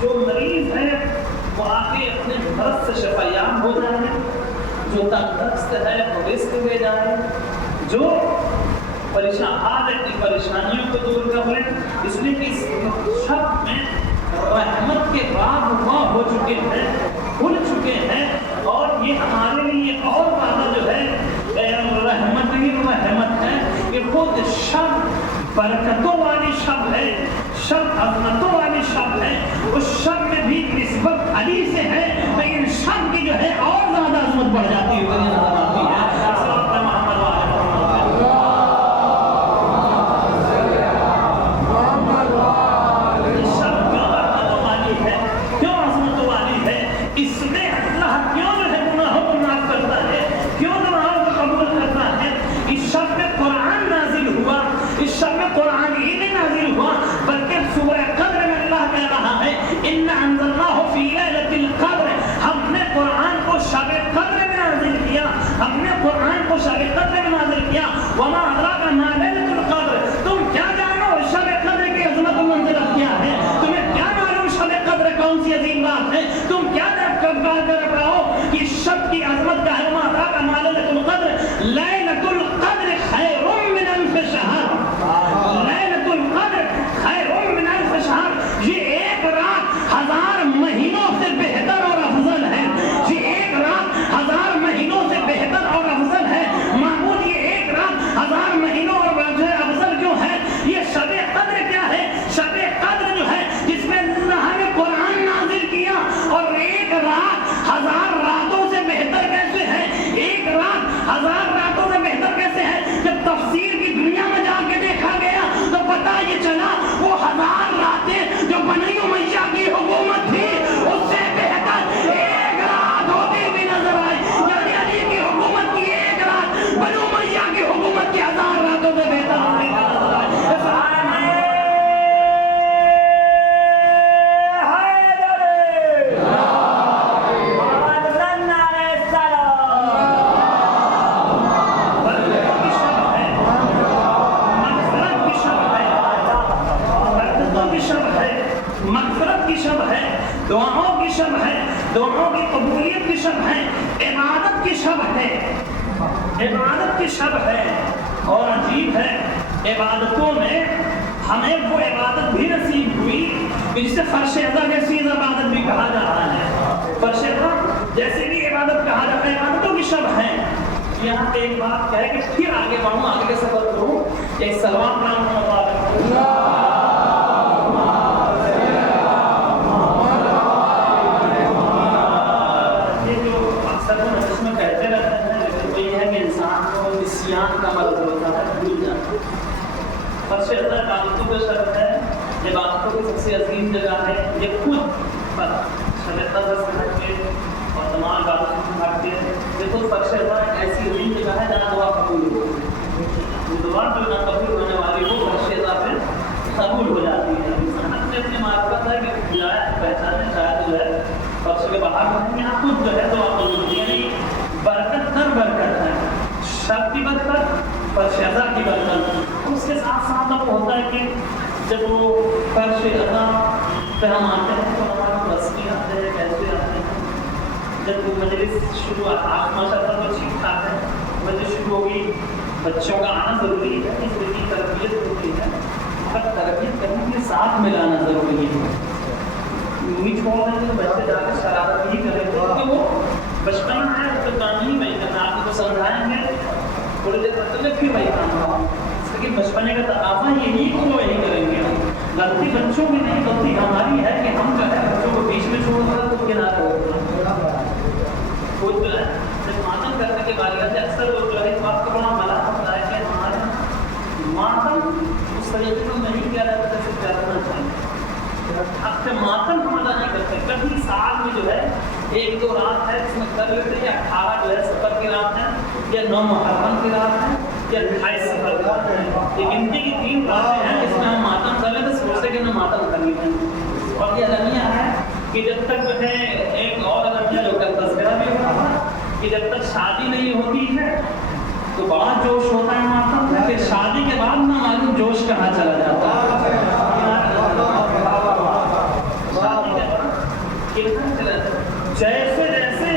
جو مریض ہے وہ آ کے اپنے مرض سے شفا یاب ہو جائے، جو تندرست ہے وہ رزق دے جائے، جو اپنی پریشانیوں کو دور کر لیں، اس لیے کہ اس شب میں رحمت کے باب ہوا ہو چکے ہیں، کھل چکے ہیں، اور یہ ہمارے لیے اور وعدہ جو ہے رحمت ہی رحمت ہے کہ خود شب برکتوں والی شب ہے، شب عظمتوں والی شب ہے، اس شب میں بھی نسبت علی سے ہے، لیکن شب کی جو ہے اور زیادہ عظمت بڑھ جاتی ہے، نظر آتی ہے۔ ہم نے قرآن کو شب قدر میں نازل کیا، وما ادراک ما لیلۃ القدر، تم کیا جانو شب قدر کی عظمت و منزلت کیا ہے؟ تمہیں کیا معلوم شب قدر کون سی عظیم رات ہے؟ تم کیا کر رہے ہو کہ شب کی عظمت کا ہے؟ وما ادراک ما لیلۃ القدر، لیلۃ القدر خیر من الف شہر، لیلۃ القدر خیر من الف شہر، یہ ایک رات 1000 مہینوں سے بہتر اور افضل ہے، یہ ایک رات 1000 مہینوں سے بہتر اور افضل ہے۔ معمول یہ ایک رات 1000 مہینوں اور افضل کیوں ہے؟ یہ شب قدر کیا ہے؟ شب قدر جو ہے جس میں اللہ نے قرآن نازل کیا، اور ایک رات 1000 راتوں سے بہتر کیسے ہے؟ ایک رات 1000 راتوں سے بہتر کیسے ہے؟ جب تفسیر کی دنیا میں جا کے دیکھا گیا تو پتہ یہ چلا وہ 1000 راتیں جو بنی امیہ کی حکومت تھی اس سے بہتر ایک رات ہوتی بھی نظر آئی، یعنی علی کی حکومت کی ایک رات بنی امیہ کی حکومت کی 1000 راتوں سے بہتر ہوتی بھی نظر آئی۔ دعاؤں کی شب ہے، دعاؤں کی قبولیت کی شب ہے، عبادت کی شب ہے، عبادت کی شب ہے، اور عجیب ہے عبادتوں میں ہمیں وہ عبادت بھی نصیب ہوئی جسے فرش ادا جیسی عبادت بھی کہا جا رہا ہے، فرش ادا جیسے بھی عبادت کہا جاتا ہے، عبادتوں کی شب ہے۔ یہاں پہ ایک بات کیا ہے کہ پھر آگے بڑھوں، آگے کے سفر کروں، ایک سلمان نام مبارک کا مرض ہوتا ہے، بھول جاتا ہے۔ فرش ادا عبادتوں کا شب ہے، عبادتوں کی سب سے عظیم جگہ ہے، یہ خود شب قدر سے ہٹ کے اور تمام عبادتوں سے ہٹ کے یہ خود فرش ادا ایک ایسی عظیم جگہ ہے جہاں دعا قبول ہو، دعا جو نہ قبول ہونے والی وہ فرش ادا پہ قبول ہو جاتی ہے۔ انسان اپنے معرفت ہے کہ ہدایت پہچانے شاید جو ہے فرش کے باہر نہیں، یہاں خود جو ہے دعا قبول ہوتی ہے، یعنی برکت در برکت ہے، شب کی برکت، فرش ادا کی برکت۔ اس کے ساتھ ساتھ اب ہوتا ہے کہ جب وہ فرش ادا پہ ہم آتے ہیں تو ہمارے بس میں آتے ہیں، کیسے آتے ہیں؟ جب وہ مجلس شروع آج ماشاء اللہ وہ ٹھیک ٹھاک ہے، مجلس شروع ہوگی، بچوں کا آنا ضروری ہے، اس لیے کی تربیت ہوتی ہے، مگر تربیت کرنے کے ساتھ ملانا ضروری ہے۔ یوں چھوڑ دیں تو بچے جا کے شرارت ہی کریں، کیونکہ وہ بچپن ہے، تو کام نہیں میں آپ کو سمجھائیں گے تھوڑی دیر تک پھر وہی کام ہوگا، لیکن بچپنے کا تقاضا یہی کہ وہ یہی کریں گے۔ غلطی بچوں کی نہیں، غلطی ہماری ہے کہ ہم جو ہے بچوں کو بیچ میں چھوڑ کر خود کے نہ خود جو ہے جب ماتم کرنے کے بارے میں اکثر لوگ جو ہے اس بات کا بڑا ملال ہوتا ہے کہ ہمارے ماتم اس طریقے کو نہیں کیا جاتا جیسے کرنا چاہیے۔ اب سے ماتم ہم ادا نہیں کرتے، کبھی سال میں جو ہے 1-2 رات ہے جس میں کر لیتے ہیں، یا 18 جو ہے سفر کی رات ہے، یا 9 محرم کی رات ہے، یا 28 سفر کی رات ہے، یہ گنتی کی 3 راتیں ہیں جس میں ہم ماتم کر لیتے ہیں، سوچتے کہ ہم ماتم کر لیتے ہیں۔ اور یہ المیہ ہے کہ جب تک جو ہے ایک اور المیہ جو کل تذکرہ بھی ہوا تھا کہ جب تک شادی نہیں ہوتی ہے تو بڑا جوش ہوتا ہے ماتم، پھر شادی کے بعد نہ معلوم جوش کہاں چلا جاتا ہے۔ جیسے جیسے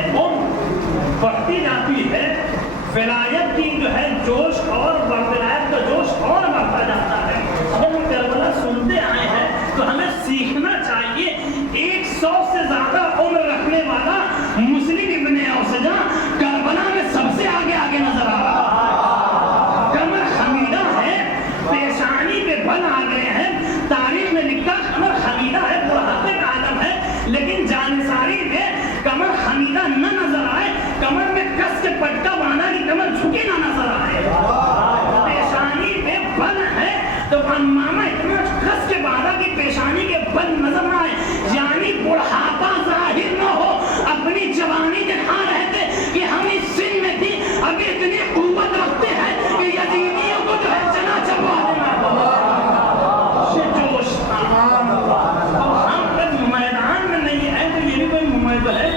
ولایت کی جو ہے جوش اور ولایت کا جوش اور بڑھتا جاتا ہے. اگر ہم کربلا سنتے آئے ہیں تو ہمیں سیکھنا چاہیے. 100 سے زیادہ عمر رکھنے والا مسلم ابن اوسجا کربلا میں سب سے آگے آگے نظر آ رہا ہے. کمر خمیدہ ہے, پیشانی پہ بل آ گئے ہیں. تاریخ میں لکھا کمر خمیدہ ہے, بڑھاپے کا عالم ہے, لیکن جانساری میں کمر خمیدہ نہ نظر آئے. کمر میں کس کے پٹکا باندھا کہ کمر جھکی نہ نظر آئے. پیشانی پہ بل ہے تو ماما اتنا کس کے باندھا کہ پیشانی کے بل نظر نہ آئے. یعنی بڑھاپا ظاہر نہ ہو, اپنی جوانی دکھا رہے تھے کہ ہم اس سن میں تھی, ابھی اتنی قوت رکھتے ہیں کہ یزیدیوں کو جو ہے چنا چبا دینا. جوش ہم میدان میں نہیں ہے تو یہ بھی کوئی جو ہے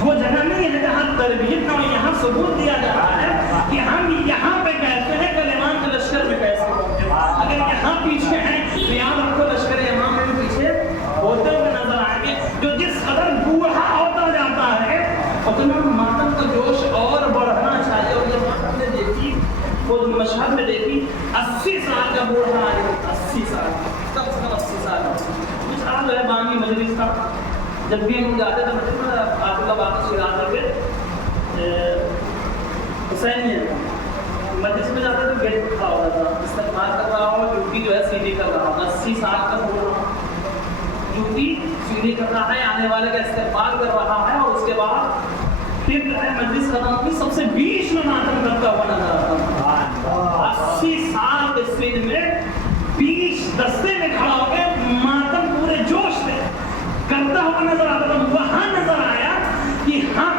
وہ جگہ نہیں ہے جہاں تربیت نہ, یہاں ثبوت دیا جا رہا ہے کہ ہم یہاں پہ کیسے ہیں, کل امام کے لشکر میں کیسے ہوتے. اگر یہاں پیچھے ہیں تو یاد رکھو لشکر امام میں بھی پیچھے ہوتے ہوئے نظر آئیں گے. جو جس قدر بوڑھا ہوتا جاتا ہے اتنا ماتم کا جوش اور بڑھنا چاہیے. اور یہ بات ہم نے دیکھی, خود مشہد میں دیکھی, 80 سال کا بوڑھا آئے, 80 سال, کم سے کم 80 سال. کچھ آج جو ہے بانی مجلس کا جب بھی ہم جاتے تھے مجھے آپ اللہ باقی شراز کے حسین مجلس میں جاتے تو گیٹ کھا ہوتا تھا, استقبال کر رہا ہو, ڈیوٹی جو ہے سیدھی کر رہا ہو. 80 سال کا بوڑھا ڈیوٹی سیدھی کر رہا ہے, آنے والے کا استقبال کر رہا ہے, اور اس کے بعد پھر جو ہے مجلس ختم ہوگی سب سے بیچ میں ماتم کرتا ہوا نظر آتا. 80 سال کے سن میں بیچ دستے میں کھڑا ہو کے ماتم پورے جوش میں کرتا ہوا نظر آتا تھا. وہاں نظر آیا کہ ہاں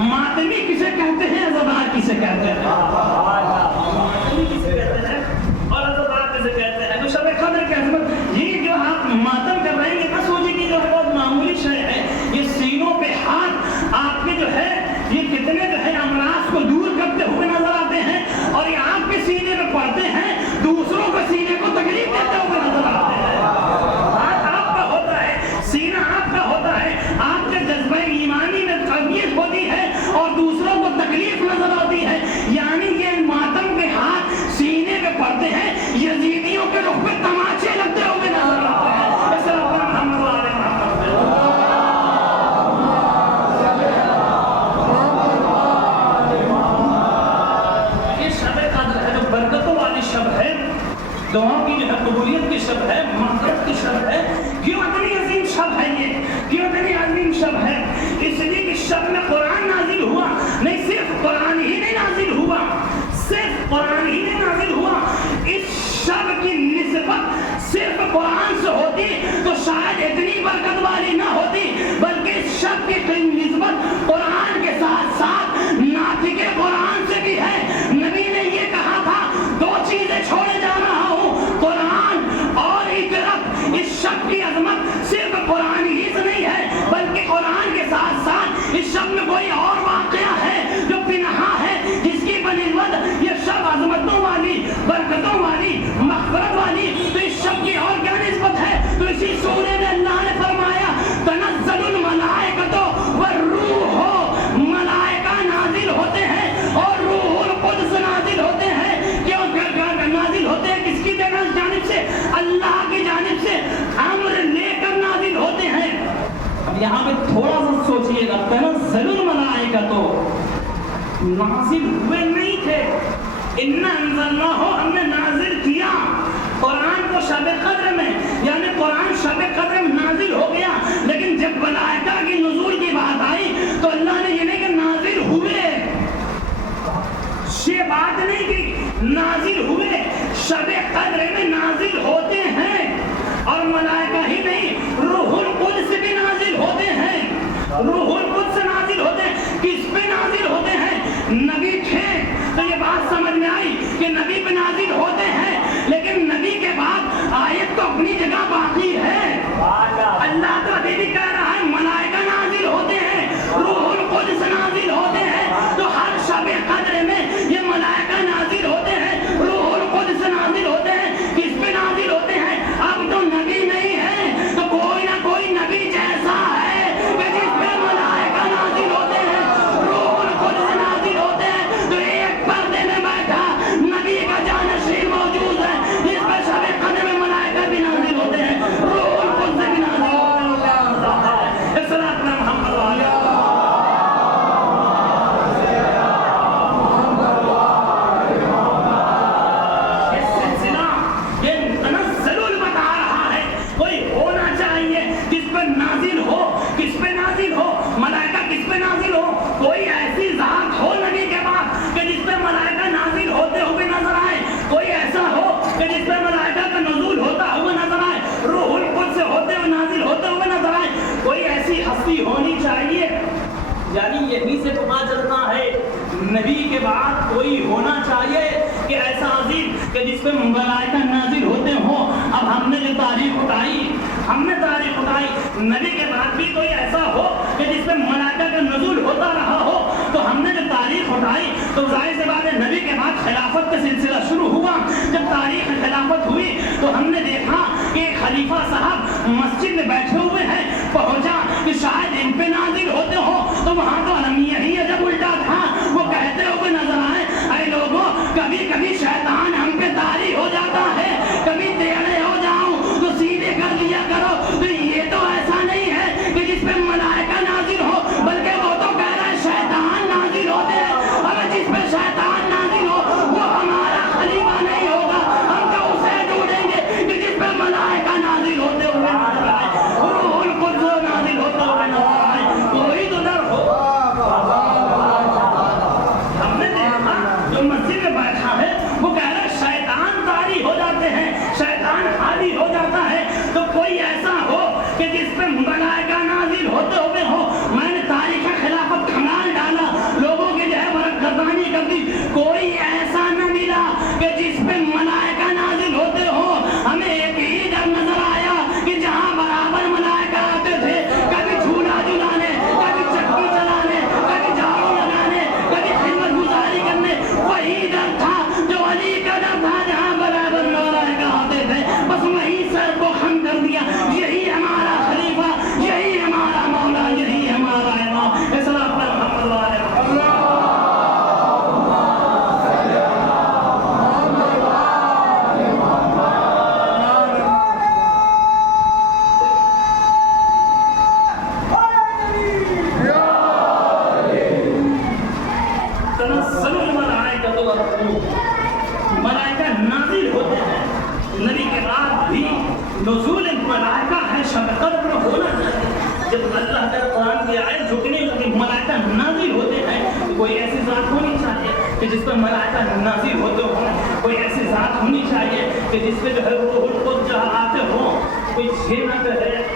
ماتمی کسے کہتے ہیں, عزادار کسے کہتے ہیں, ماتمی کسے کہتے ہیں اور عزادار کسے کہتے ہیں. تو شب قدر کی عظمت, یہ جو آپ ماتم کر رہے ہیں یہ نہ سوچیں کہ جو ہے بہت معمولی شے ہے. یہ سینوں پہ ہاتھ آپ کے جو ہے یہ کتنے جو ہے امراض کو دور کرتے ہوئے نظر آتے ہیں, اور یہ آپ کے سینے میں پڑتے ہیں, دوسروں کے سینے کو تکلیف دیتے ہوئے نظر آتے ہیں. ہاتھ آپ کا ہوتا ہے, سینہ آپ کا ہوتا ہے, آپ کے جذبہ ایمانی میں تربیت ہوتی ہے اور دوسروں کو تکلیف نظر آتی ہے. یعنی یہ ماتم کے ہاتھ سینے پہ پڑتے ہیں, یزیدیوں کے رخ پہ تماچے لگتے ہوئے نظر آتے ہیں. اس رب محمد والے محمد یہ شب قدر ہے جو برکتوں والی شب ہے, دعاؤں کی جو ہے قبولیت کی شب ہے, مغفرت کی شب ہے. کیوں اتنی عظیم شب ہے یہ, کیوں اتنی عظیم شب ہے؟ اس لیے کہ شب میں قرآن نازل ہوا. نہیں صرف قرآن ہی نہیں نازل ہوا, صرف قرآن ہی نہیں نازل ہوا. اس شب کی نسبت صرف قرآن سے ہوتی تو شاید اتنی برکت والی نہ ہوتی, بلکہ اس شب کی نسبت قرآن کے ساتھ ساتھ ناطق قرآن سے بھی ہے. نبی نے یہ کہا تھا, 2 چیزیں چھوڑے جا رہا ہوں, قرآن اور اقرأ. اس شب کی عظمت صرف قرآن ہی سے نہیں ہے, بلکہ قرآن کے ساتھ ساتھ اس شب میں کوئی اور واقعہ ہے جو پنہا ہے, جس کی بنسبت یہ شب عظمتوں والی, برکتوں والی, مغفرت والی. تو اس شب کی اور کیا نسبت ہے؟ تو اسی سورے میں اللہ نے فرمایا تنزل الملائکۃ والروح, ملائکہ نازل ہوتے ہیں اور روح القدس نازل ہوتے ہیں. کیوں نازل ہوتے ہیں؟ کس کی جانب سے؟ اللہ کی جانب سے امر لے کر نازل ہوتے ہیں. اب یہاں پہ تھوڑا سا سوچئے گا, تنزل الملائکۃ نازل ہوئے نہیں تھے, انا انزلناہ ہم نے نازل کیا. قرآن کو شب قدر میں, یعنی قرآن شب قدر میں نازل ہو گیا, لیکن جب ملائکہ کی نزول کی بات آئی تو اللہ نے یہ نہیں کہ نازل ہوئے, یہ بات نہیں کہ نازل ہوئے, شب قدر میں نازل ہوتے ہیں. اور ملائکہ ہی نہیں, روح القدس بھی نازل ہوتے ہیں. روح القدس نازل ہوتے ہیں. کس پہ نازل ہوتے ہیں؟ نبی تھے تو یہ بات سمجھ میں آئی کہ نبی پہ نازل ہوتے ہیں, لیکن نبی کے بعد آیت تو اپنی جگہ باقی ہے. اللہ تو ابھی بھی کہہ رہا ہے ملائکہ نازل ہوتے ہیں, روح القدس نازل ہوتے ہیں. تو ہر شب قدر میں یہ ملائکہ نازل ہوتے ہیں, روح القدس نازل ہوتے ہیں. کس پہ نازل ہوتے ہیں؟ اب تو نبی نہیں ہے تو کوئی نہ کوئی نبی جیسا ہے کہ جس پہ ملائکہ نازل ہوتے ہیں, روح القدس نازل ہوتے ہیں. تو ایک وہیں سے پتا چلتا ہے نبی کے بعد کوئی ہونا چاہیے کہ ایسا عظیم کہ جس پہ ملائکہ نازل ہوتے ہوں. اب ہم نے جو تاریخ اٹھائی نبی کے بعد بھی کوئی ایسا ہو کہ جس پہ ملائکہ کا نزول ہوتا رہا ہو. تو ہم نے جو تاریخ اٹھائی تو ظاہر سی بات ہے نبی کے بعد خلافت کا سلسلہ شروع ہوا. جب تاریخ خلافت ہوئی تو ہم نے دیکھا کہ ایک خلیفہ صاحب مسجد میں بیٹھے ہوئے ہیں. پہنچا کہ شاید ان پہ نازل ہوتے ہو تو وہاں تو المیہ ہی جب الٹا تھا. وہ کہتے ہوئے نظر آئے اے لوگوں کبھی کبھی شیطان ہم پہ طاری ہو جاتا ہے, کبھی ٹیڑھے ہو جاؤں تو سیدھے کر لیا کرو. تو یہ تو ایسا نہیں ہے کہ جس پہ ملائکہ نازل ہو, بلکہ وہ تو کہہ رہا ہے شیطان نازل ہوتے ہیں. اب جس پہ شیطان نازل ہو وہ ہمارا خلیفہ نہیں ہوگا. ہم تو اسے ڈھونڈیں گے کہ جس پہ ملائکہ نازل ہوتے ہوئے نظر آئے, روح القدس نازل ہوتے ہوئے نظر آئے. کوئی تو ڈر ہو. ہم نے دیکھا جو مسجد میں بیٹھا ہے وہ کہہ رہا ہے شیطان طاری ہو جاتے ہیں, شیطان خالی ہو جاتا ہے. تو کوئی ایسا ہو کہ جس پہ ملائکہ نازل ہوتے ہوئے ہو. میں نے تاریخ خلافت کھنگال ڈالا, لوگوں کی جو ہے برکتانی کر دی. کوئی ایسا نہ ملا کہ جس پہ ملائکہ نازل ہوتے ہو. ہمیں ایک ہی ڈر نظر آیا کہ جہاں برابر ملائکہ آتے تھے, کبھی جھولا جھلانے, کبھی چکی چلانے, کبھی جھاڑو لگانے, کبھی خدمت گزاری کرنے, وہی ڈر تھا جو علی کا ڈر تھا جہاں برابر ملائکہ آتے تھے. بس وہی سر کو خم کر دیا. یہی ہمارا خلیفہ, یہی ہمارا مولا, یہی ہمارا امام. اسلام پر محمد والے ملائکہ نازل ہوتے ہیں. نبی کے بعد بھی نزول ملائکہ ہے, شب قدر میں ہونا چاہیے. جب اللہ کا قرآن کی آیت جھکنے لگی ملائکہ نازل ہوتے ہیں تو کوئی ایسی ذات ہونی چاہیے کہ جس پر ملائکہ نازل ہوتے ہوں. کوئی ایسی ذات ہونی چاہیے کہ جس پہ جو ہے روح القدس جہاں آتے ہوں. کوئی یہ نہ کہے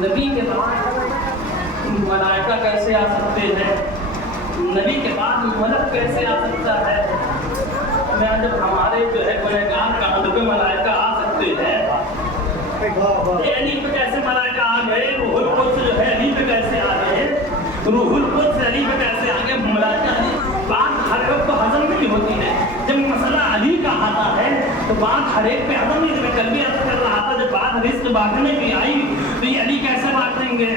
نبی کے بعد ملائکہ کیسے آ سکتے ہیں, نبی کے بعد ملک کیسے آ سکتا ہے. میں جب ہمارے جو ہے گنہگار کاندھ پہ ملائکہ آ سکتے ہیں, علی پہ کیسے ملائکہ آ گئے, روح القدس جو ہے علی پہ کیسے آ گئے, روح القدس علی پہ کیسے آ گئے. ملائکہ بات ہر ایک کو ہضم نہیں ہوتی ہے. جب مسئلہ علی کا آتا ہے تو بات ہر ایک پہ ہضم نہیں. میں کل بھی عرض کر رہا تھا جب بات حدیث کے بانٹنے کی آئی تو یہ علی کیسے بانٹیں گے,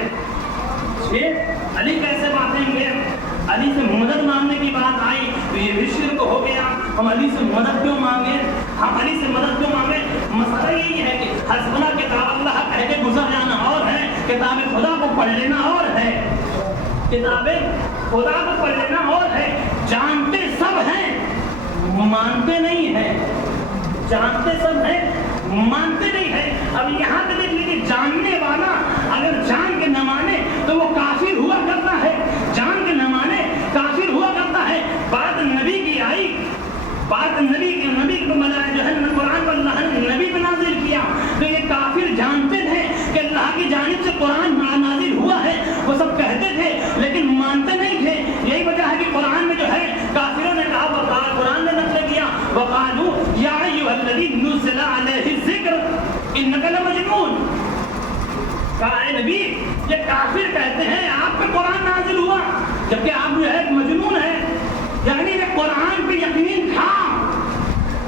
یہ علی کیسے بانٹیں گے. علی سے مدد مانگنے کی بات آئی تو یہ بھی شرک ہو گیا. ہم علی سے مدد کیوں مانگے, ہم علی سے مدد کیوں مانگے. مسئلہ یہی ہے کہ حسبنا کتاب اللہ کہہ کے گزر جانا اور ہے, کتاب خدا کو پڑھ لینا اور ہے. کتاب خدا کو پڑھ لینا اور ہے. جانتے سب ہیں مانتے نہیں ہیں, جانتے سب ہیں مانتے نہیں ہیں. اب یہاں پہ دیکھ لیجیے جاننے والا اگر جان کے نہ مانے تو وہ کافر ہوا کرتا ہے, جان کے نہ مانے کافر ہوا کرتا ہے. بات نبی کی آئی, بات نبی کو ملائکہ جو ہے قرآن کو اللہ نے نبی پہ نازل کیا تو یہ کافر جانتے تھے کہ اللہ کی جانب سے قرآن نازل ہوا ہے. وہ سب کہتے تھے لیکن مانتے نہیں تھے. یہی وجہ ہے کہ قرآن میں جو ہے کافروں نے کہا, قرآن نے نقل کیا وقالوا یا ایھا الذی نزل علیہ الذکر انک لمجنون. کہا اے نبی یہ کافر کہتے ہیں آپ پہ قرآن نازل ہوا جبکہ آپ جو ہے مجنون ہے. یعنی یہ قرآن پہ یقین تھا,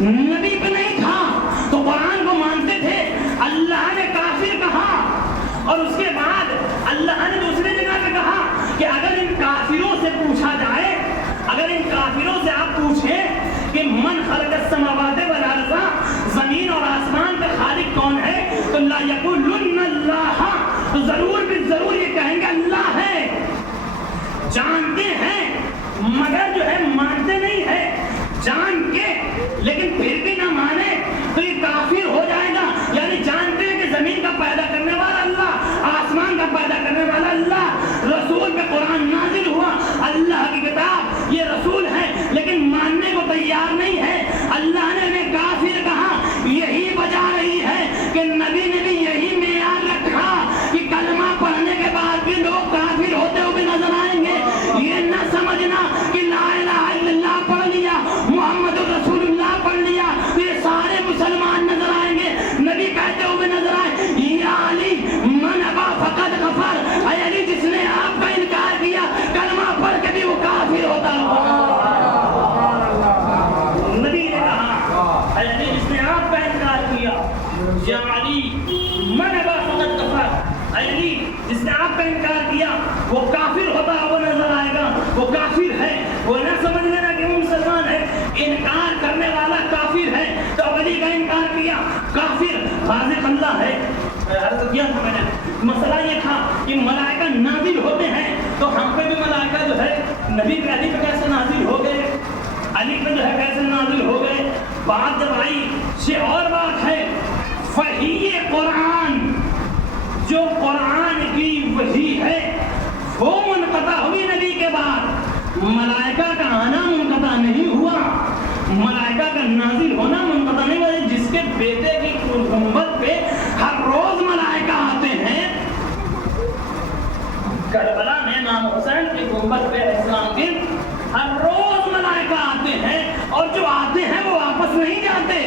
نبی پہ نہیں تھا. تو قرآن کو مانتے تھے. اللہ نے کافر کہا اور اس کے بعد اللہ نے دوسری جگہ پہ کہا کہ اگر ان کافروں سے پوچھا جائے, اگر ان کافروں سے آپ پوچھیں کہ من خلق السماوات والارض, زمین اور آسمان کا خالق کون ہے, تو لا یقولن اللہ, تو ضرور بھی ضرور یہ کہیں گے اللہ ہے. جانتے ہیں مگر جو ہے مانتے نہیں ہے. جان کے لیکن پھر بھی نہ مانے تو یہ کافر ہو جائے گا. یعنی جانتے ہیں کہ زمین کا پیدا کرنے والا اللہ, آسمان کا پیدا کرنے والا اللہ, رسول پہ قرآن نازل ہوا, اللہ کی کتاب, یہ رسول ہے, لیکن ماننے کو تیار نہیں ہے. اللہ نے انہیں کافر کہا. یہی وجہ رہی ہے کہ نبی نے بھی یہی معیار رکھا کہ کلمہ پڑھنے کے بعد بھی لوگ کافر ہوتے ہوئے کا انکار کیا وہ کافر ہوتا وہ نظر آئے گا، وہ کافر ہے، وہ نہ سمجھ لینا کہ وہ مسلمان ہے، انکار کرنے والا کافر ہے۔ تو علی کا انکار کیا کافر واضح اللہ ہے۔ عرض کیا تھا میں نے مسئلہ یہ تھا کہ ملائکہ نازل ہوتے ہیں تو ہم پہ بھی ملائکہ جو ہے نبی پہ علی پہ کیسے نازل ہو گئے، علی پہ جو ہے کیسے نازل ہو گئے۔ بات جب آئی یہ اور بات ہے، وحی قرآن جو قرآن کی وحی ہے وہ منقطع ہوئی نبی کے بعد، ملائکہ کا آنا منقطع نہیں ہوا، ملائکہ کا نازل ہونا منقطع نہیں ہوا۔ جس کے بیٹے کی امت پہ ہر روز ملائکہ آتے ہیں، کربلا میں امام حسین کی امت پہ اسلام کے ہر روز ملائکہ آتے ہیں، اور جو آتے ہیں وہ واپس نہیں جاتے،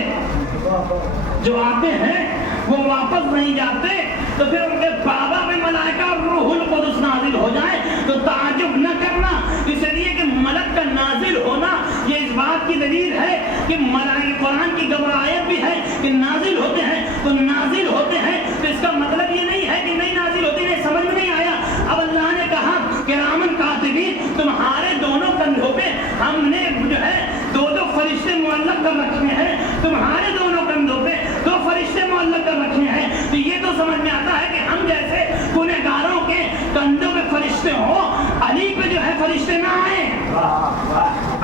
جو آتے ہیں وہ واپس نہیں جاتے۔ تو پھر ان کے بابا پہ ملائکہ اور روح القدس نازل ہو جائے تو تعجب نہ کرنا، اس لیے کہ ملک کا نازل ہونا یہ اس بات کی دلیل ہے کہ ملائکہ قرآن کی گواہیت بھی ہے کہ نازل ہوتے ہیں تو نازل ہوتے ہیں، تو اس کا مطلب یہ نہیں ہے کہ نہیں نازل ہوتے، نہیں سمجھ میں نہیں آیا۔ اب اللہ نے کہا کہ کرامن کاتبین تمہارے دونوں کندھوں پہ ہم نے جو ہے دو فرشتے معلق کر رکھے ہیں، تمہارے دونوں کندھوں پہ دو فرشتے معلق کر رکھے ہیں، تو یہ تو سمجھ میں آتا ہے کہ ہم جیسے گنہگاروں کے کندھوں پہ فرشتے ہوں، علی پہ جو ہے فرشتے نہ آئے،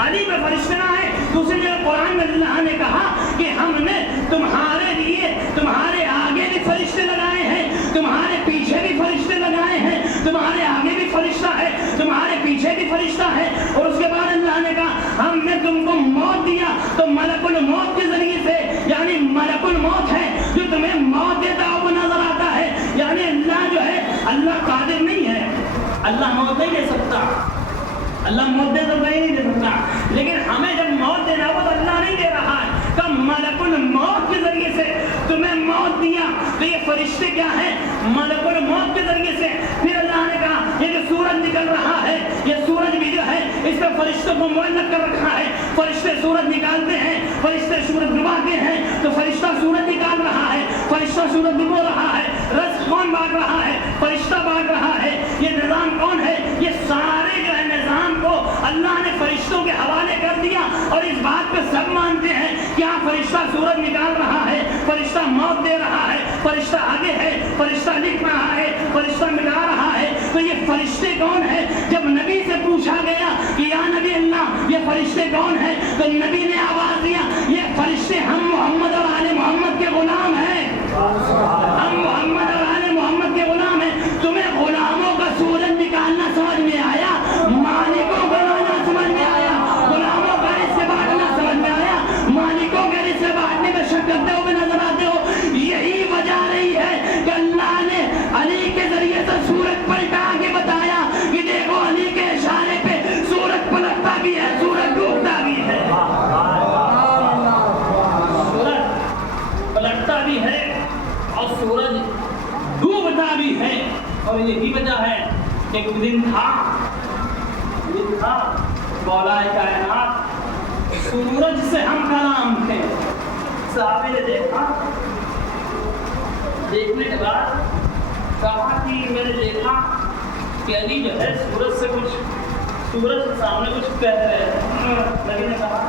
علی پہ فرشتے نہ آئے۔ دوسری جگہ قرآن میں اللہ نے کہا کہ ہم نے تمہارے لیے تمہارے آگے بھی فرشتے لگائے ہیں، تمہارے پیچھے بھی فرشتے لگائے ہیں، تمہارے آگے بھی فرشتہ ہے، تمہارے پیچھے بھی فرشتہ ہے۔ اور اس کے بعد اللہ نے کہا ہم نے تم کو موت دیا تو ملک الموت کے ذریعے سے، یعنی ملک الموت ہے جو تمہیں موت دیتا وہ نظر آتا ہے، یعنی اللہ جو ہے اللہ قادر نہیں ہے، اللہ موت نہیں دے سکتا، اللہ موت دے سکتا ہی نہیں دے سکتا، لیکن ہمیں جب موت دینا ہو تو اللہ نہیں دے رہا ہے، کہ ملک الموت کے ذریعے سے تمہیں موت دیا۔ تو یہ فرشتے کیا ہیں؟ ملک الموت کے ذریعے سے۔ پھر اللہ نے کہا یہ جو سورج نکل رہا ہے، یہ سورج بھی جو ہے اس پہ فرشتوں کو معلق کر رکھا ہے، فرشتے سورج نکالتے ہیں، فرشتے سورج ڈباتے ہیں، تو فرشتہ سورج نکال رہا ہے، فرشتہ سورج ڈبو رہا ہے، رزق کون بانٹ رہا ہے؟ فرشتہ بانٹ رہا ہے۔ یہ نظام کون ہے؟ یہ سارے جو ہے نظام کو اللہ نے فرشتوں کے حوالے کر دیا، اور اس بات پہ سب مانتے ہیں کہ ہاں فرشتہ سورج نکال رہا ہے، فرشتہ موت دے رہا ہے، فرشتہ آگے ہے، فرشتہ لکھ رہا ہے، فرشتہ مٹا رہا ہے۔ تو یہ فرشتے کون ہیں؟ جب نبی سے پوچھا گیا کہ یا نبی اللہ یہ فرشتے کون ہیں، تو نبی نے آواز دیا یہ فرشتے ہم محمد اور آل محمد کے غلام ہیں، ہم محمد اور آل محمد کے غلام ہیں۔ تمہیں غلاموں کا سورج نکالنا سمجھ میں آیا، مالکوں کا لانا سمجھ میں آیا، غلاموں کا رزق بانٹنا سمجھ میں آیا، مالکوں کے رزق بانٹنے میں شک کرتے ہوئے نظر آتے ہو۔ یہی وجہ رہی ہے کہ اللہ نے علی کے ذریعے سے سورج پلٹا کے بتایا کہ دیکھو علی کے اشارے پہ سورج پلٹتا بھی ہے، سورج ڈوبتا بھی ہے، سورج پلٹتا بھی ہے اور سورج ڈوبتا بھی ہے۔ اور یہی وجہ ہے کہ ایک دن تھا مولا کائنات سورج سے ہم کلام تھے، صحابہ نے دیکھا، دیکھنے کے بعد کہا کہ میں نے دیکھا کہ علی جو ہے سورج سے سورج کے سامنے کچھ کہہ رہے ہیں۔ نبی نے کہا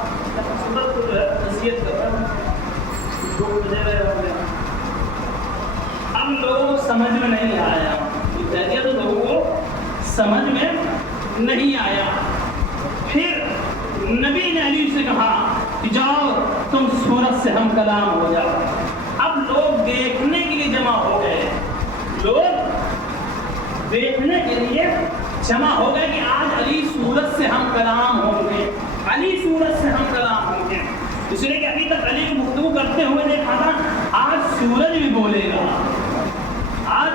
سورج کو جو ہے نصیحت کر رہا ہے، دے رہے ہوں گے۔ اب لوگوں کو سمجھ میں نہیں آیا، یہ کہہ دیا تو لوگوں کو سمجھ میں نہیں آیا۔ پھر نبی نے علی سے کہا کہ جاؤ تم سورج سے ہم کلام ہو جاؤ۔ اب لوگ دیکھنے کے لیے جمع ہو گئے، لوگ دیکھنے کے لیے جمع ہو گئے کہ آج علی سورج سے ہم کلام ہوں گے، علی سورج سے ہم کلام ہوں گے۔ اس لیے کہ ابھی تک علی کو گفتگو کرتے ہوئے دیکھا تھا، آج سورج بھی بولے گا، آج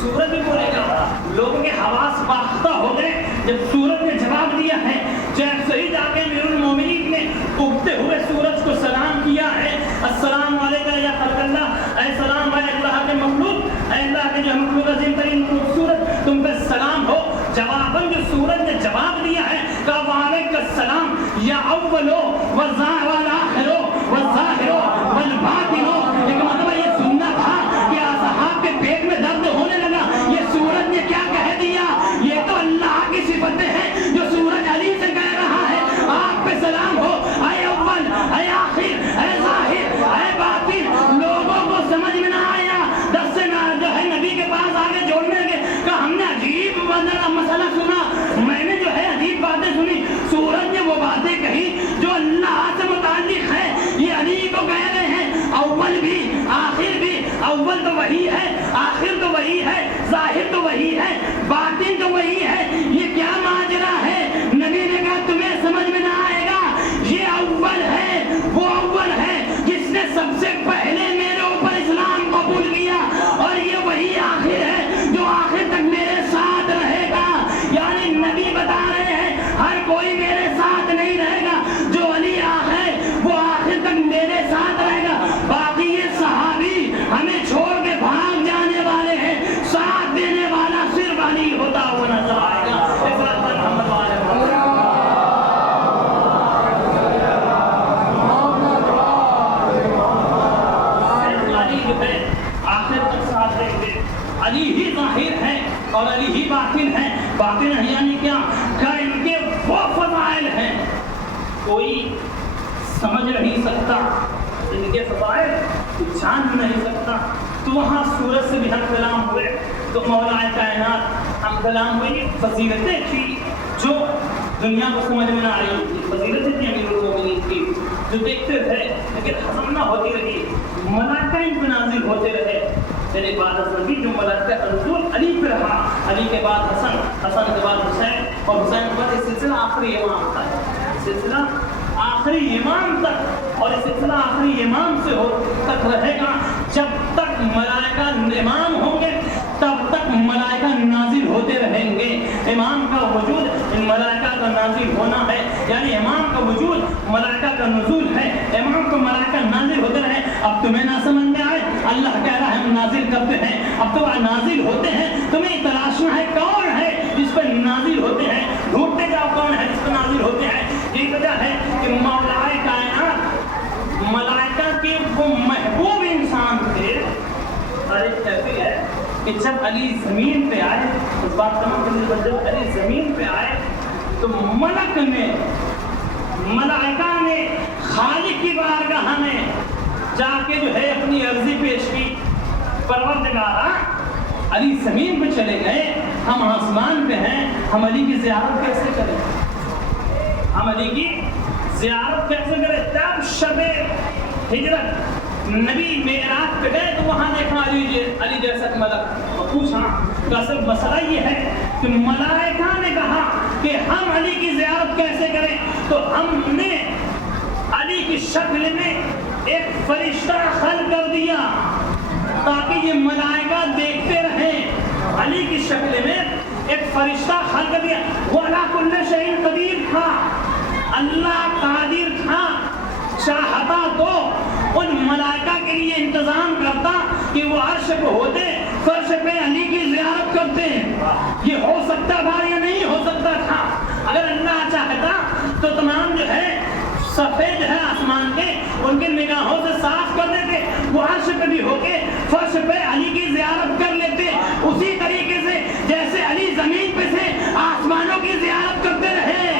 سورج بھی بولے گا۔ لوگوں کے حواس باختہ ہو گئے جب سورج نے جواب دیا ہے۔ جیسے ہی جا کے امیر المومنین نے اگتے ہوئے سورج کو سلام کیا ہے، السلام علیکم یا خلق اللہ، اے سلام اے اللہ کے مخلوق، اے اللہ کے جو مخلوق عظیم ترین خوبصورت، تم پہ سلام ہو۔ جواباً جو سورج نے جواب دیا ہے کہ وعلیکم السلام یا اولو والآخرو والظاہرو والباطنو۔ ایک مطلب یہ سننا تھا کہ اصحاب کے پیٹ میں درد ہونے لگا، یہ سورج نے کیا کہا صفتیں ہیں جو سورج علی سے کہہ رہا ہے آپ پہ سلام ہو، اے اول، اے آخر، اے ظاہر، اے باطن۔ لوگوں کو سمجھ میں نہ آیا، دس سے نہ جو ہے نبی کے پاس آگے جوڑنے کے کہ ہم نے عجیب مسئلہ سنا، میں نے جو ہے عجیب باتیں سنی۔ سورج نے وہ باتیں کہی جو اللہ سے متعلق ہے، یہ علی کو کہہ رہے ہیں اول بھی آخر بھی۔ اول تو وہی ہے، آخر تو وہی ہے، ظاہر تو وہی ہے، باطن تو وہی ہے۔ یہ کیا ماجرا ہے؟ نبی نے کہا تمہیں سمجھ میں نہ آئے گا، یہ اول ہے، وہ اول ہے جس نے سب سے پہلے میرے اوپر اسلام قبول کیا، اور یہ وہی آخر ہے جو آخر تک میرے ساتھ رہے گا۔ یعنی نبی بتا رہے ہیں ہر کوئی میرے ساتھ نہیں رہے گا، جو علی ہے وہ آخر تک میرے ساتھ رہے گا۔ باقی یہ صحابی ہمیں چھوڑ کے بھاگ جانے والے ہیں، ساتھ دینے والا صرف علی ہوتا ہوا نظر آئے گا۔ اس بات پر محمد والے علی جو ہے آخر تک ساتھ رہیں گے۔ علی ہی ظاہر ہے اور علی ہی باطن ہے۔ باطن ہے یعنی کیا؟ کہ ان کے وہ فضائل ہیں کوئی سمجھ نہیں سکتا، ان کے فضائل جان نہیں سکتا۔ تو وہاں سورج سے بھی ہم کلام ہوئے، تو مولا کائنات ہم کلام ہوئے۔ یہ فضیلتیں تھی جو دنیا کو سمجھ میں نہ آئی، یہ فضیلتیں تھی امیر المومنین کی جو دیکھتے رہے لیکن ہضم نہ ہوتی رہی۔ ملائکہ ان پہ نازل ہوتے رہے، یعنی بعد از نبی جو ملائکہ کا نزول علی پہ رہا، علی کے بعد حسن، حسن کے بعد حسین، اور حسین کے بعد یہ سلسلہ آخری امام تک، سلسلہ آخری امام تک، اور یہ سلسلہ آخری امام سے تک رہے گا۔ جب تک ملائکہ امام ہوں گے تب تک ملائکہ نازل ہوتے رہیں گے۔ امام کا وجود ملائکہ کا نازل ہونا ہے، یعنی امام کا وجود ملائکہ کا نزول ہے۔ امام کو ملائکہ نازل ہوتے رہے۔ اب تمہیں نہ سمجھ میں آئے، اللہ کہہ رہا ہے ہم نازل کرتے ہیں، اب تو نازل ہوتے ہیں، تمہیں تلاشنا ہے کون ہے جس پر نازل ہوتے ہیں، ڈھونڈتے جاؤ کون ہے جس پر نازل ہوتے ہیں۔ یہ وجہ ہے کہ مولا کائنات ملائکہ کے وہ محبوب انسان تھے۔ اور ایک کہتی ہے کہ جب علی زمین پہ آئے، اس بات کا مطلب جب علی زمین پہ آئے تو ملائکہ نے خالق کی بارگاہ میں جا کے جو ہے اپنی عرضی پیش کی، پروردگارا علی زمین پہ چلے گئے، ہم آسمان پہ ہیں، ہم علی کی زیارت کیسے کریں؟ ہم علی کی زیارت کیسے کریں؟ جب شب ہجرت نبی معراج پہ گئے تو وہاں دیکھا علی جیسا ملک، تو پوچھا کہ اصل مسئلہ یہ ہے کہ ملائکہ نے کہا کہ ہم علی کی زیارت کیسے کریں، تو ہم نے علی کی شکل میں ایک فرشتہ خلق کر دیا تاکہ یہ ملائکہ دیکھتے رہیں۔ علی کی شکل میں ایک فرشتہ خلق کر دیا، وہ علی کل شیء قدیر تھا، اللہ قادر تھا، چاہتا تو ان ملائکہ کے لیے انتظام کرتا کہ وہ عرش پہ ہوتے، فرش پہ علی کی زیارت کرتے۔ یہ ہو سکتا تھا یا نہیں ہو سکتا تھا؟ اگر اللہ چاہتا تو تمام جو ہے سفید ہے آسمان کے ان کے نگاہوں سے صاف کر دیتے، وہ عرش پہ بھی ہو کے فرش پہ علی کی زیارت کر لیتے۔ اسی طریقے سے جیسے علی زمین پہ سے آسمانوں کی زیارت کرتے رہے،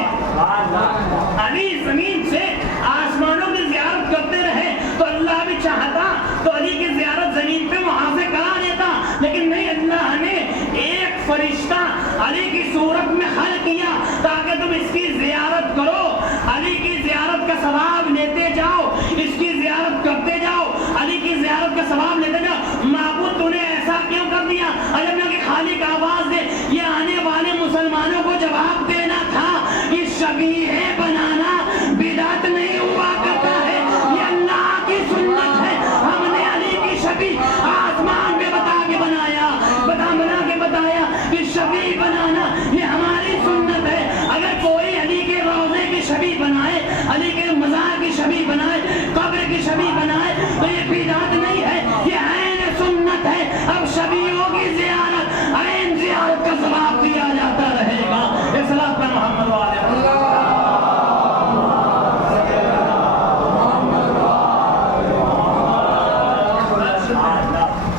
علی زمین سے آسمانوں کی زیارت کرتے رہے، تو اللہ بھی چاہتا تو علی کی زیارت زمین پہ وہاں سے کرا دیتا، لیکن نہیں، اللہ نے ایک فرشتہ علی کی صورت میں خلق کیا تاکہ تم اس کی زیارت کرو، علی کی زیارت کا ثواب لیتے جاؤ، اس کی زیارت کرتے جاؤ، علی کی زیارت کا ثواب لیتے جاؤ۔ معبود تو نے ایسا کیوں کر دیا؟ اگر میں کہ خالق آواز دے، یہ آنے والے مسلمانوں کو جواب دینا تھا کہ شبیہ بنانا بدعت نہیں ہوا کرتا ہے، یہ اللہ کی سنت ہے۔ ہم نے علی کی شبیہ آسمان پہ بتا کے بنایا، بنا کے بتایا کہ شبیہ بنانا یہ ہماری سنت ہے۔ اگر کوئی علی کے روضے کی شبیہ بنائے، علی کے مزار کی شبیہ بنائے، قبر کی شبیہ بنائے تو یہ بدعت نہیں ہے، یہ عین سنت ہے۔ اب شبیہوں کی زیارت، عین زیارت کا ثواب دیا جاتا رہے گا۔ اصلاح پر محمد والے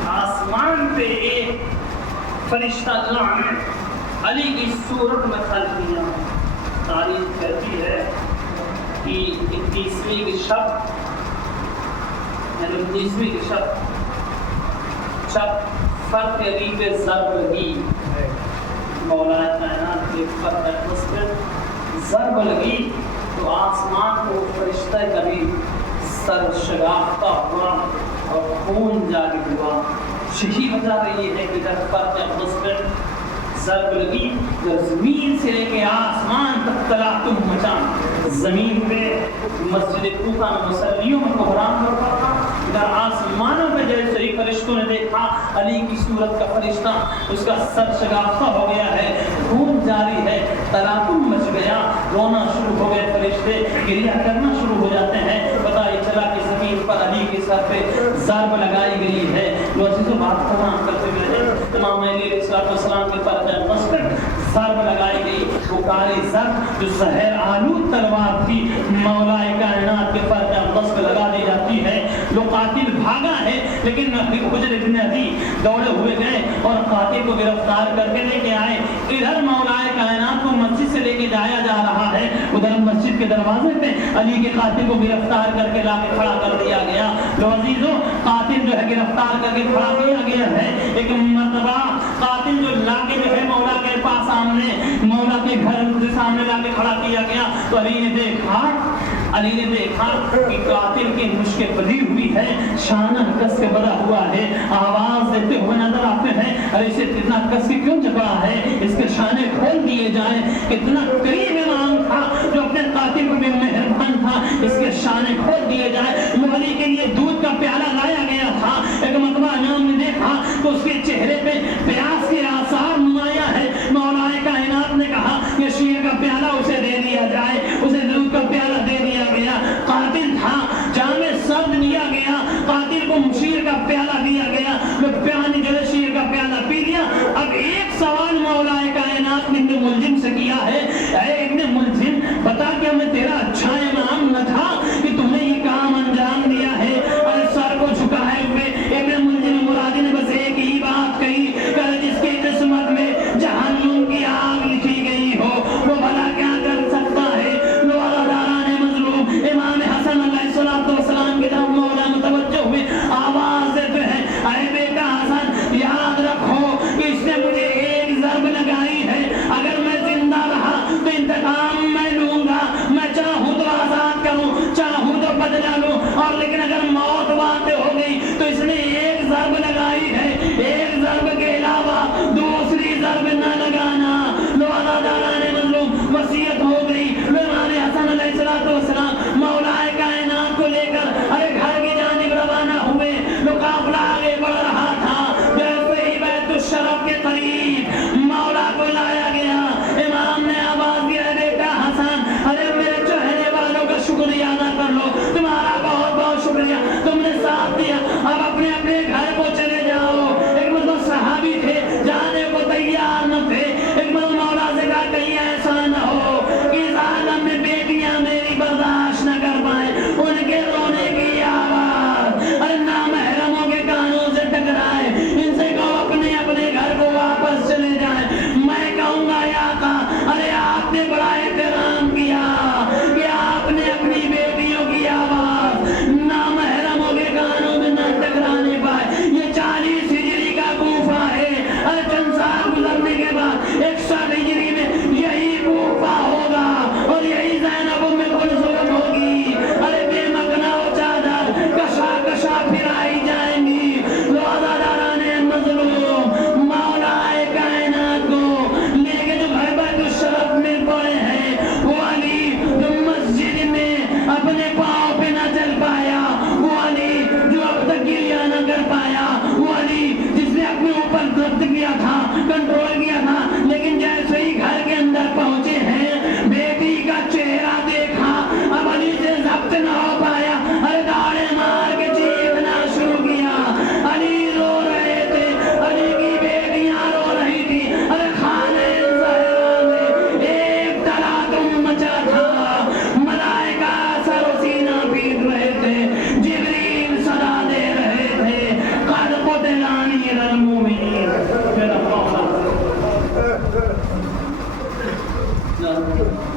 آسمان پہ ایک فرشتہ اللہ نے علی کی صورت میں خلق دیا. تاریخ کہتی ہے کہ 21ویں کی شب یعنی 19ویں کی شب فرق علی پہ ضرب لگی. مولا کائنات کے فرق اقدس پہ ضرب لگی تو آسمان کو فرشتہ کبھی سر شگافتہ ہوا اور خون جاری ہوا. یہی وجہ یہ ہے کہ جب فرق اقدس پہ ضرب لگی تو زمین سے لے کے آسمان تک تلاطم مچا. زمین پہ مسجد کوفہ میں مصلیوں میں بحران برپا تھا. ادھر آسمانوں پہ جیسے ہی فرشتوں نے دیکھا علی کی صورت کا فرشتہ اس کا سر شگافتہ ہو گیا ہے, خون جاری ہے, تلاطم مچ گیا, رونا شروع ہو گئے, فرشتے گریہ کرنا شروع ہو جاتے ہیں. پتہ یہ چلا کہ زمین پر علی کے سر پہ ضرب لگائی گئی ہے. وہ عزیزوں بات تمام کرتے ہوئے امام علی علیہ السلام کے پر ضرب لگائی گئی. وہ کالی ضرب جو زہر آلود تلوار تھی مولا کائنات کے پر اقدس پہ لگا دی جاتی ہے. جو قاتل بھاگا ہے لیکن حجر ابن عدی دوڑے ہوئے گئے اور قاتل کو گرفتار کر کے لے کے آئے. ادھر مولا کائنات کو مسجد سے لے کے جایا جا رہا ہے, ادھر مسجد کے دروازے پہ علی کے قاتل کو گرفتار کر کے لا کے کھڑا کر دیا گیا. تو عزیزوں قاتل جو ہے گرفتار کر کے کھڑا کیا گیا ہے. ایک مرتبہ قاتل جو لا کے جو ہے مولا کے پاس سامنے مولا کے گھر کے سامنے لا کے کھڑا کیا گیا تو علی نے دیکھا کہ قاتل کی مشکل بدی ہوئی ہے, شانہ کس کے بڑا ہوا ہے, آواز دیتے ہوئے نظر آتے ہیں. ارے اسے اتنا کس کے کیوں جکڑا ہے, اس کے شانے کھول دیے جائیں. کتنا قریب امام تھا جو اپنے قاتل کو بھی مہربان تھا, اس کے شانے کھول دیے جائیں. علی کے لیے دودھ کا پیالہ لایا گیا تھا. ایک مرتبہ امام نے دیکھا تو اس کے چہرے پہ پیاس کے آثار نمایاں ہے. مولا کائنات نے کہا کہ شیر کا پیالہ اسے دے دیا جائے. اسے دودھ کا پیالہ دے دیا گیا. قاتل تھا, جامع سبز دیا گیا, قاتل کو شیر کا پیالہ دیا گیا. وہ پیانی جو ہے شیر کا پیالہ پی لیا. اب ایک سوال مولا کائنات نے ابن ملجم سے کیا ہے, اے ابن ملجم بتا کہ ہمیں تیرا اچھا امام نہ تھا کہ تم نے یہ کام انجام دیا ہے. اور سر کو جھکائے ہوئے ابن ملجم مرادی نے بس ایک ہی بات کہی کہ جس کی قسمت میں جہنم کی آگ لکھی گئی ہو وہ بھلا کیا کر سکتا ہے. امام حسن علیہ السلام کے طرف مولا متوجہ ہوئے آواز دیتے ہیں, اے بیٹا حسن یاد رکھو کہ اس نے مجھے ایک ضرب لگائی ہے. اگر میں زندہ رہا تو انتقام میں لوں گا. میں چاہوں تو آزاد کروں, چاہوں تو بدلہ لوں, اور لیکن اگر موت واقع ہو گئی تو اس نے ایک ضرب لگائی ہے. ایک ضرب کے علاوہ دوسری ضرب نہ لگانا. لو عزاداران مظلوم وصیت ہو گئی. امام حسن علیہ السلام مولا کائنات کو لے کر ارے گھر کی جانب روانہ ہوئے. لو قافلہ آگے بڑھ رہا تھا, جیسے ہی بیت الشرف کے قریب مولا کو لایا گیا. امام نے آواز دیا, بیٹا حسن ارے میرے چہرے والوں کا شکریہ ادا کر لو, تمہارا بہت بہت شکریہ, تم نے ساتھ دیا اللہ